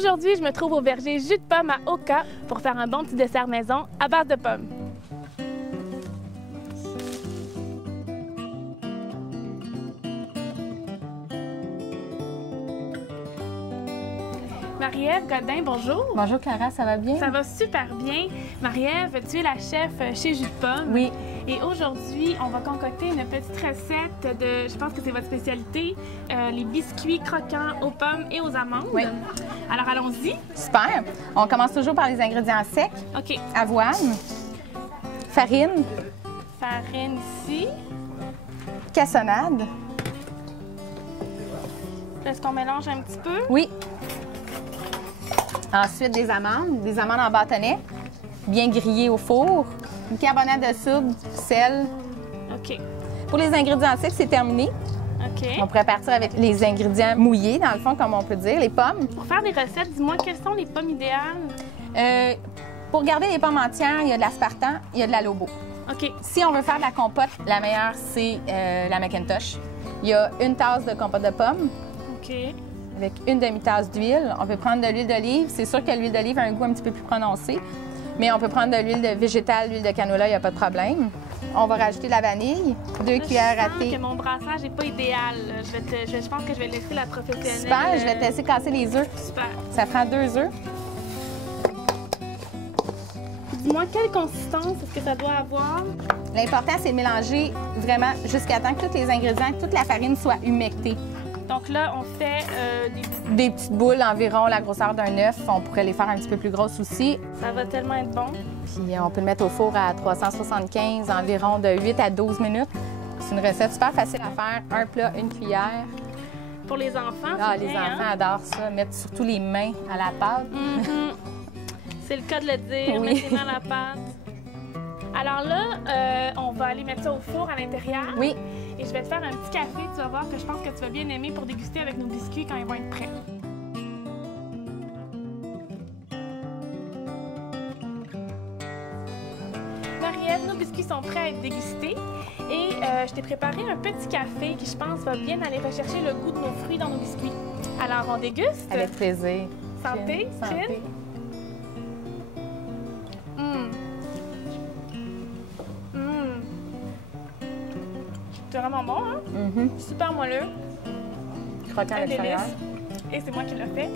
Aujourd'hui, je me trouve au verger Jus de pomme à Oka pour faire un bon petit dessert maison à base de pommes. Marie-Ève Godin, bonjour. Bonjour Clara, ça va bien? Ça va super bien. Marie-Ève, tu es la chef chez Jus de pomme. Oui. Et aujourd'hui, on va concocter une petite recette de, je pense que c'est votre spécialité, les biscuits croquants aux pommes et aux amandes. Oui. Alors allons-y. Super. On commence toujours par les ingrédients secs. OK. Avoine, farine, Farine ici. cassonade. Est-ce qu'on mélange un petit peu? Oui. Ensuite, des amandes en bâtonnet, bien grillées au four, une carbonate de soude, sel. OK. Pour les ingrédients secs, c'est terminé. OK. On pourrait partir avec les ingrédients mouillés, dans le fond, comme on peut dire, les pommes. Pour faire des recettes, dis-moi quelles sont les pommes idéales? Pour garder les pommes entières, il y a de l'aspartan, il y a de la lobo. OK. Si on veut faire de la compote, la meilleure, c'est la McIntosh. Il y a une tasse de compote de pommes OK. avec une demi-tasse d'huile. On peut prendre de l'huile d'olive. C'est sûr que l'huile d'olive a un goût un petit peu plus prononcé, mais on peut prendre de l'huile végétale, l'huile de canola, il n'y a pas de problème. On va rajouter de la vanille, 2 cuillères à thé. Je sens que mon brassage n'est pas idéal. Je pense que je vais laisser la professionnelle. Super, je vais te laisser casser les œufs. Super. Ça prend 2 œufs. Dis-moi quelle consistance est-ce que ça doit avoir? L'important, c'est de mélanger vraiment jusqu'à temps que tous les ingrédients, que toute la farine soit humectée. Donc là, on fait Des petites boules environ la grosseur d'un œuf. On pourrait les faire un petit peu plus grosses aussi. Ça va tellement être bon. Puis on peut le mettre au four à 375, environ de 8 à 12 minutes. C'est une recette super facile à faire. Un plat, une cuillère. Pour les enfants, Ah, c'est les bien, enfants hein? adorent ça. Mettre surtout les mains à la pâte. Mhm. C'est le cas de le dire, Oui. mettre les mains à la pâte. Alors là, on va aller mettre ça au four à l'intérieur. Oui. Et je vais te faire un petit café, tu vas voir que je pense que tu vas bien aimer pour déguster avec nos biscuits quand ils vont être prêts. Marie-Ève, nos biscuits sont prêts à être dégustés et je t'ai préparé un petit café qui, je pense, va bien aller rechercher le goût de nos fruits dans nos biscuits. Alors, on déguste. Avec plaisir. Santé, Santé. Chin. C'est vraiment bon, hein? Mhm. Super moelleux. Croquant à Un l'extérieur. délice. Et c'est moi qui l'ai fait.